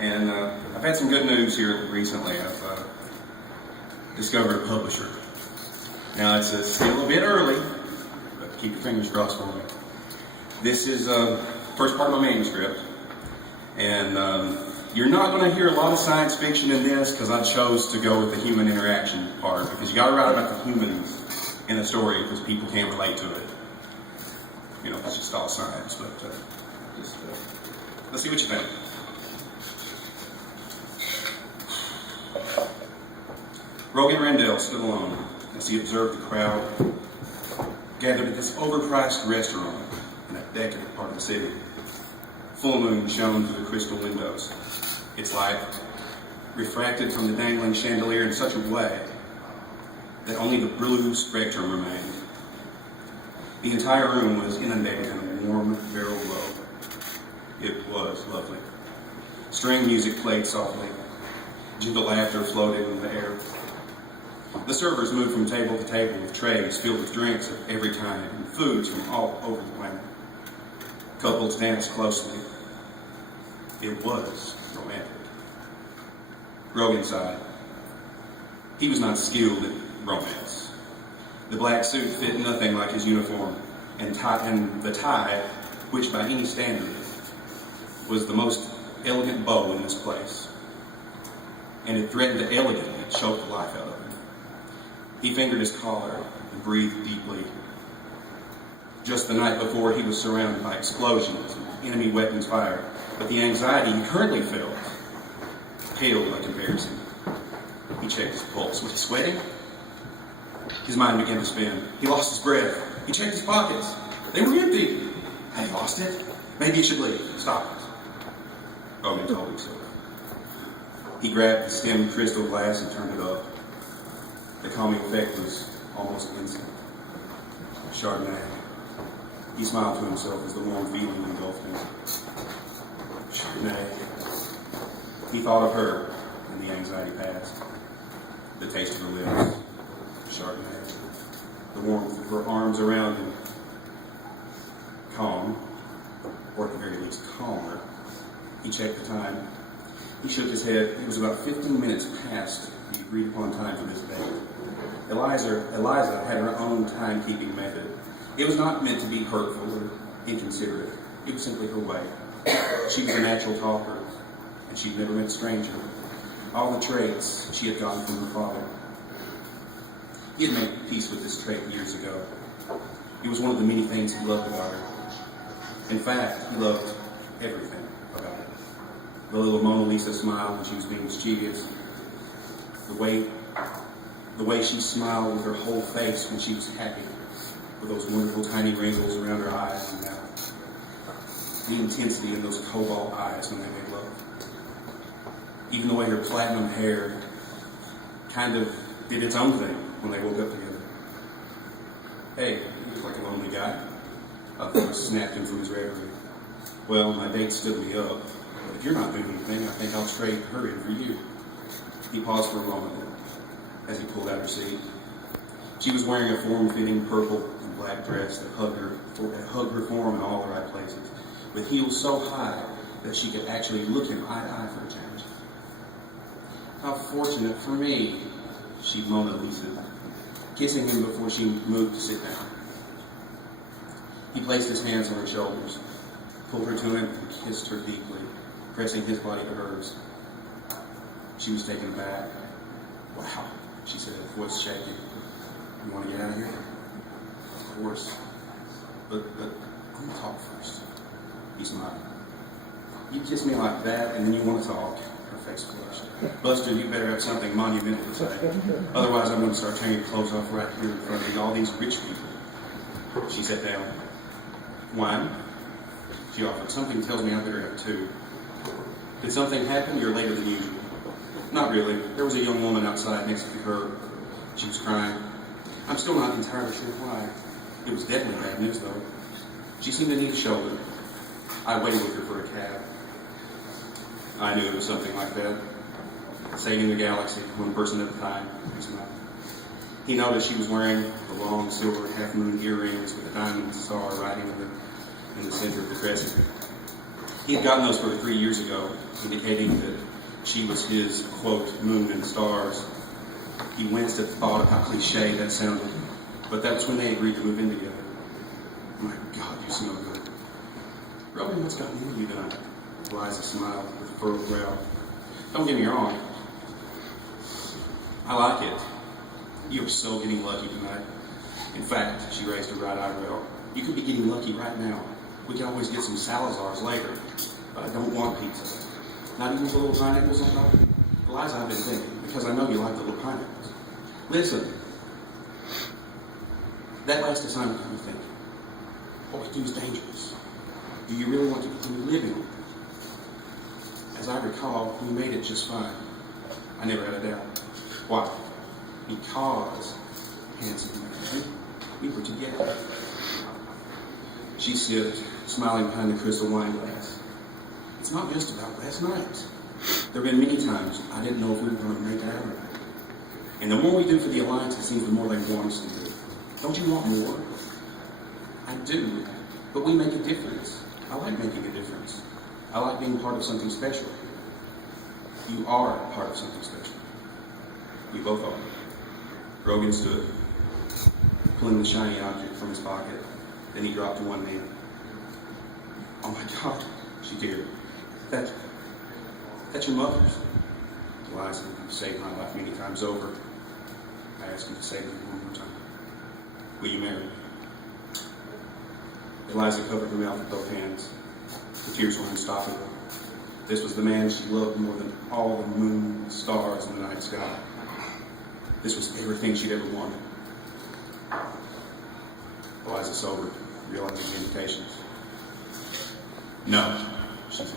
And I've had some good news here recently. I've discovered a publisher. Now it's still a bit early, but keep your fingers crossed for me. This is first part of my manuscript, and you're not going to hear a lot of science fiction in this because I chose to go with the human interaction part, because you got to write about the humans in the story because people can't relate to it. You know, it's just all science, but let's see what you think. Rogan Rendell stood alone as he observed the crowd gathered at this overpriced restaurant in a decadent part of the city. Full moon shone through the crystal windows, its light refracted from the dangling chandelier in such a way that only the blue spectrum remained. The entire room was inundated in a warm barrel glow. It was lovely. String music played softly. Gentle laughter floated in the air. The servers moved from table to table with trays filled with drinks of every kind and foods from all over the planet. Couples danced closely. It was romantic. Rogan sighed. He was not skilled at romance. The black suit fit nothing like his uniform, and the tie, which by any standard was the most elegant bow in this place, and it threatened to elegantly choke the life out of him. He fingered his collar and breathed deeply. Just the night before, he was surrounded by explosions and enemy weapons fired, but the anxiety he currently felt paled by comparison. He checked his pulse. Was he sweating? His mind began to spin. He lost his breath. He checked his pockets. They were empty. Had he lost it? Maybe he should leave. Stop it. Rogan told himself. He grabbed the stemmed crystal glass and turned it up. The calming effect was almost instant. Chardonnay. He smiled to himself as the warm feeling engulfed him. Chardonnay. He thought of her, and the anxiety passed. The taste of her lips. Chardonnay. The warmth of her arms around him. Calm, or at the very least calmer. He checked the time. He shook his head. It was about 15 minutes past the agreed upon time for this date. Eliza had her own timekeeping method. It was not meant to be hurtful or inconsiderate. It was simply her way. She was a natural talker, and she'd never met a stranger. All the traits she had gotten from her father. He had made peace with this trait years ago. It was one of the many things he loved about her. In fact, he loved everything about her. The little Mona Lisa smile when she was being mischievous. The way she smiled with her whole face when she was happy, with those wonderful tiny wrinkles around her eyes and mouth. The intensity in those cobalt eyes when they made love. Even the way her platinum hair kind of did its own thing when they woke up together. Hey, he was like a lonely guy. I thought I snapped him from his reverie. Well, my date stood me up, but if you're not doing anything, I think I'll trade her in for you. He paused for a moment as he pulled out her seat. She was wearing a form-fitting purple and black dress that hugged her form in all the right places, with heels so high that she could actually look him eye to eye for a change. How fortunate for me, she Mona Lisa, kissing him before she moved to sit down. He placed his hands on her shoulders, pulled her to him, and kissed her deeply, pressing his body to hers. She was taken aback. Wow, she said, voice shaking. You want to get out of here? Of course. But I'm going to talk first. He smiled. You kiss me like that, and then you want to talk. Her face flushed. Buster, you better have something monumental to say. Otherwise, I'm going to start tearing your clothes off right here in front of all these rich people. She sat down. Wine? She offered. Something tells me I better have two. Did something happen? You're later than usual. Not really. There was a young woman outside next to her. She was crying. I'm still not entirely sure why. It was definitely bad news, though. She seemed to need a shoulder. I waited with her for a cab. I knew it was something like that. Saving the galaxy, one person at a time. He noticed she was wearing the long silver half-moon earrings with a diamond star riding in the center of the crescent. He had gotten those for her 3 years ago, indicating that she was his, quote, moon and stars. He winced at the thought of how cliche that sounded, but that was when they agreed to move in together. My God, you smell good. Robin, what's gotten into you tonight? Eliza smiled with a furrowed brow. Don't get me wrong. I like it. You are so getting lucky tonight. In fact, she raised her right eyebrow. You could be getting lucky right now. We can always get some Salazars later, but I don't want pizza. Not even with the little pineapples on top. Eliza, I've been thinking, because I know you like the little pineapples. Listen, that last assignment got me thinking. What we do is dangerous. Do you really want to continue living on it? As I recall, we made it just fine. I never had a doubt. Why? Because, Hanson, we were together. She sipped, smiling behind the crystal wine glass. It's not just about last night. There have been many times I didn't know if we were going to make it out or not. And the more we do for the Alliance, it seems the more they want us to do. Don't you want more? I do, but we make a difference. I like making a difference. I like being part of something special. You are part of something special. We both are. Rogan stood, pulling the shiny object from his pocket. Then he dropped to one knee. Oh my God, she dared. That's your mother's. Eliza, you've saved my life many times over. I ask you to save it one more time. Will you marry me? Eliza covered her mouth with both hands. The tears were unstoppable. This was the man she loved more than all the moon, stars, and the night sky. This was everything she'd ever wanted. Eliza sobered, realizing the invitations. No, she said.